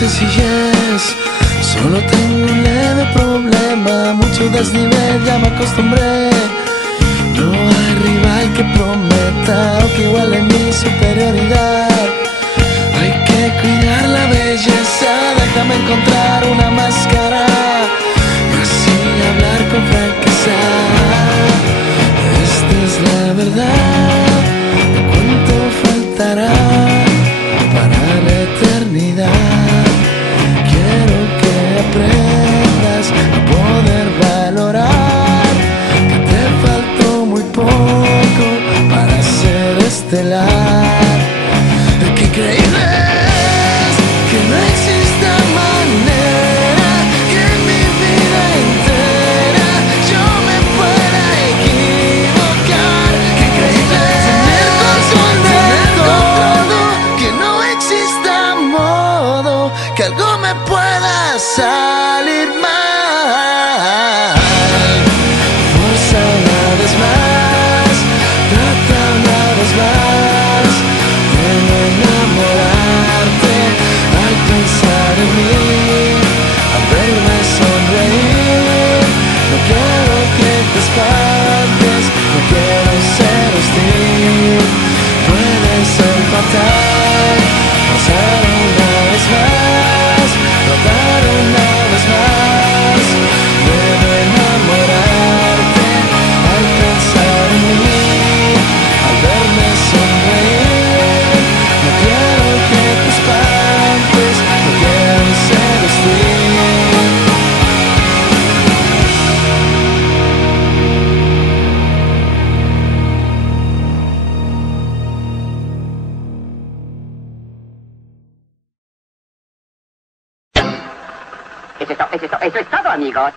sencillez. Solo tengo un leve problema, mucho desnivel, ya me acostumbré. No hay rival que prometa o que iguale mi superioridad. Hay que cuidar la belleza, déjame encontrar una máscara y así hablar con franqueza. Esta es la verdad, ¿cuánto faltará para la eternidad? Quiero que aprendas a poder valorar que te faltó muy poco para ser estelar. Qué increíble es que no exista manera que en mi vida entera yo me pueda equivocar. Qué increíble es tener todo, que no exista modo que algo me pueda salir mal. Forza una vez más, trata una vez más de no enamorarte al pensar en mí, al verme sonreír. No quiero que te espantes, no quiero ser hostil. Puede ser fatal, pasar una vez más, tratar una vez más de no enamorarte al pensar en mí, al verme sonreír. No quiero que te espantes, no quiero ser hostil. Eso es todo, amigos.